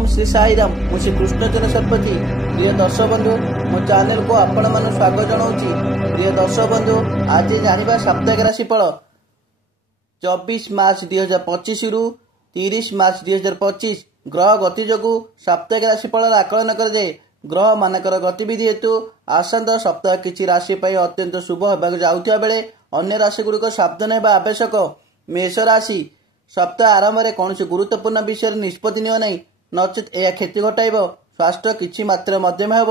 ओम श्री साईराम मुझे कृष्णचंद्र शतपथी। प्रिय दर्शक बंधु मो चैनल को आपण मान स्वागत जनाऊँगी। प्रिय दर्शक बंधु आज जानिबा साप्ताहिक राशिफल 24 मार्च 2025 रु 30 मार्च 2025 ग्रह गति जोगु साप्ताहिक राशिफल आकलन करे। ग्रह मानकर गतिविधि हेतु आसंत सप्ताह किछि राशि पई अत्यंत शुभ होबाक जाउथिया बेले अन्य राशि गुड़िक सावधान हेबा आवश्यक। मेष राशि सप्ताह आरंभ में कौन गुरुत्वपूर्ण विषय निष्पत्ति नियो नहीं, नचेत यह क्षति घटाइब। स्वास्थ्य किछि मात्रा मध्यम हेब।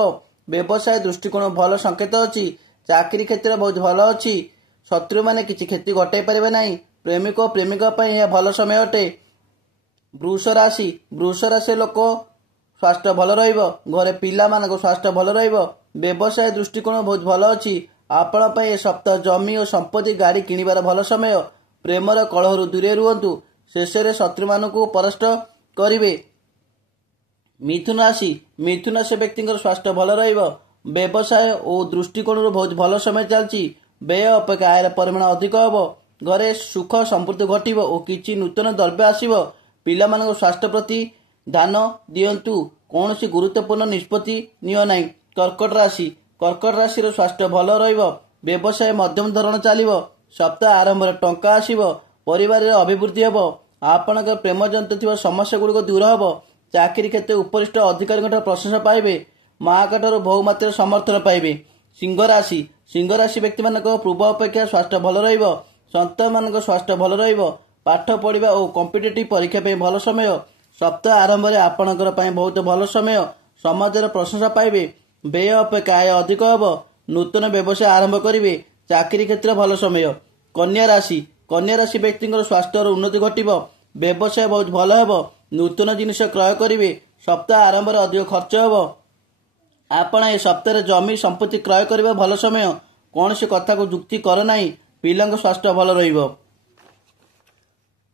व्यवसाय दृष्टिकोण भल संकेत अछि। चाकरी क्षेत्र बहुत भल अछि। शत्रु माने किछि क्षति घटाई पारिबे नहीं। प्रेमिक और प्रेमिका पई यह भल समय अटे। वृष राशि लोक स्वास्थ्य भल रहिब। घरे पिला मानक स्वास्थ्य भल रहिब। व्यवसाय दृष्टिकोण बहुत भल अछि। आपण पई सप्ताह जमी और संपत्ति गाड़ी किनिबार भल समय। प्रेमर कलहरु दूरे रुहंतु। शेष में शत्रु मानक परास्त करिवे। मिथुन राशि व्यक्ति स्वास्थ्य भल रहिब। व्यवसाय और दृष्टिकोण बहुत भल समय चलछि। व्यय अपेक्षा आयर परिमाण अधिक हेब। घरे सुख समृद्धि घटिब और किछि नूतन द्रव्य आसिब। पिला मानक स्वास्थ्य प्रति ध्यान दियंतु। कौनसी गुरुत्वपूर्ण निष्पत्ति नियो नहीं। कर्कट राशि स्वास्थ्य भल रहिब। व्यवसाय मध्यम धरण चलिब। सप्ताह आरंभ में टंका आसिब। परिवार अभिवृद्धि हेब। आपण प्रेम जनित थिबा समस्या गुड़िक दूर हेब। चाकरी क्षेत्र उपरिष्ठ अधिकारी प्रशंसा पाइबे। माँ बहुमात्रा समर्थन पाइबे। सिंह राशि व्यक्ति मानक पूर्व अपेक्षा स्वास्थ्य भल रहिब। संतान मानक स्वास्थ्य भल रहिब। पाठ पढ़िबा और कॉम्पिटिटिव परीक्षा पे भल समय। सप्ताह आरंभ में आपणकर पई बहुत भल समय। समाजर प्रशंसा पाइबे। व्यय अपेक्षा आय अधिक हेब। नूतन व्यवसाय आरंभ करिवे। चाकरी क्षेत्र भल समय। कन्या राशि व्यक्ति स्वास्थ्य उन्नति घटिब। व्यवसाय बहुत भल हेब। नूतन जिनिस क्रय करिवे। सप्ताह आरंभ में अधिक खर्च हेब। आपण ए सप्ताह जमी संपत्ति क्रय करिबा भल समय। कौनसी कथा को जुक्ति कर नाही। पिलांक स्वास्थ्य भल रहिब।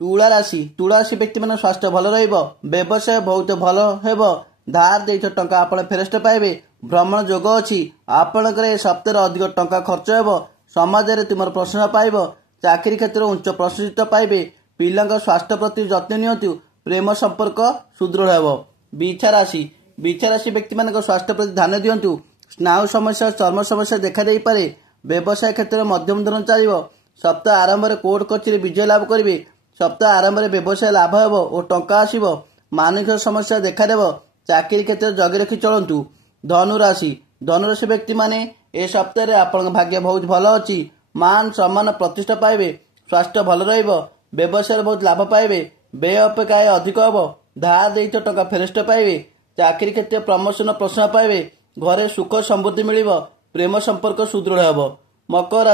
तुला राशि व्यक्ति मान स्वास्थ्य भल रहिब। व्यवसाय बहुत भल हेब। धार देइथ टंका आपण फेरस्त पाइबे। भ्रमण जोग अछि। आपणकर ए सप्ताह अधिक टंका खर्च हेब। समाज में तुम प्रशंसा पाइब। चाकरी क्षेत्र उच्च प्रशिक्षित पाइबे। पिलांक स्वास्थ्य प्रति जत्न नियंतु। प्रेम संपर्क सुदृढ़ हेब। बिछा राशि व्यक्ति मानक स्वास्थ्य प्रति ध्यान दियंतु। स्नायु समस्या चर्म समस्या देखा देई पारे। व्यवसाय क्षेत्र मध्यम धरण चलिब। सप्ताह आरंभ में कोर्ट कचेरी विजय लाभ करिवे। सप्ताह आरंभ में व्यवसाय लाभ हेब और टंका आसिब। मानसिक समस्या देखा देब। चाकरी क्षेत्र जगी रखी चलंतु। धनु राशि व्यक्ति माने ए सप्ताह आपण भाग्य बहुत भल अछि। मान सम्मान प्रतिष्ठा पाइबे। स्वास्थ्य भल रहिब। व्यवसाय बहुत लाभ पाइबे। व्यय अपेक्षा आय अधिक हेब। धार देइथ टंका फेरस्त पाइबे। चाकरी क्षेत्र प्रमोशन प्रशंसा पाइबे। घरे सुख समृद्धि मिलिब। प्रेम संपर्क सुदृढ़ हेब। मकर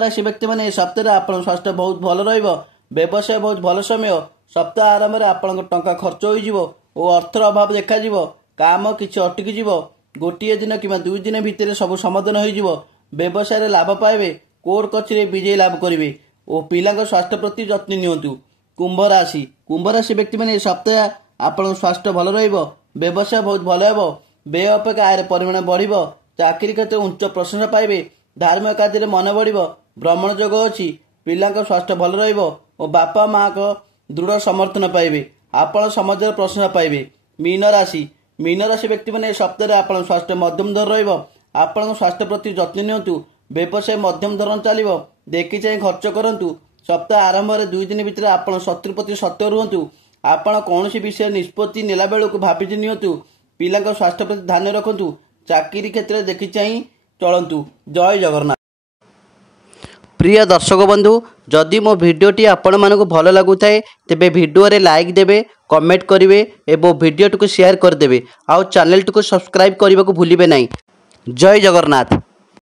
राशि व्यक्ति माने ए सप्ताह आपण स्वास्थ्य बहुत भल रहिब। व्यवसाय बहुत भल समय। सप्ताह आरंभ में आपण टंका खर्च होइजिब और अर्थर अभाव देखा जिव। काम किछि अटकी जिव। गोटिए दिन कि 2 दिन भितर सब समाधान होइजिब। व्यवसाय लाभ पाइबे। कोर्ट कचेरी विजय लाभ करिवे और पिलांक स्वास्थ्य प्रति जत्न नियंतु। कुंभ राशि व्यक्ति माने सप्ताह आपण स्वास्थ्य भल रहिब। व्यवसाय बहुत भल हेब। व्यय अपेक्षा आयर परिमाण बढ़िब। चाकरी क्षेत्र उच्च प्रशंसा पाइबे। धार्मिक कार्य मन बढ़िब। भ्रमण जोग अछि। पिलांक स्वास्थ्य भल रहिब और बापा माँ को दृढ़ समर्थन पाइबे। आपण समाजर प्रशंसा पाइबे। मीन राशि व्यक्ति माने सप्ताह आपण स्वास्थ्य मध्यम धर रहिब। आपण स्वास्थ्य प्रति जत्न नियंतु। व्यवसाय मध्यम धरण चलिब। देखि चाहि खर्च करंतु। सप्ताह आरंभ में 2 दिन भितर आपण शत्रु प्रति सत्य रुहंतु। आपण कौनसी विषय निष्पत्ति नेला बेलକୁ भाबिచి नियंतु। पिलांक स्वास्थ्य प्रति ध्यान रखंतु। चाकरी क्षेत्र देखि चाहि चलंतु। जय जगन्नाथ। प्रिय दर्शक बंधु जदि मो भिडियोटी आपण मानक भल लागुथाए तेबे भिडियो रे लाइक देबे, कमेंट करिवे एवं भिडियोटी को शेयर कर देबे। आउ चैनल को सब्सक्राइब करने को भूलिबे नहीं। जय जगन्नाथ।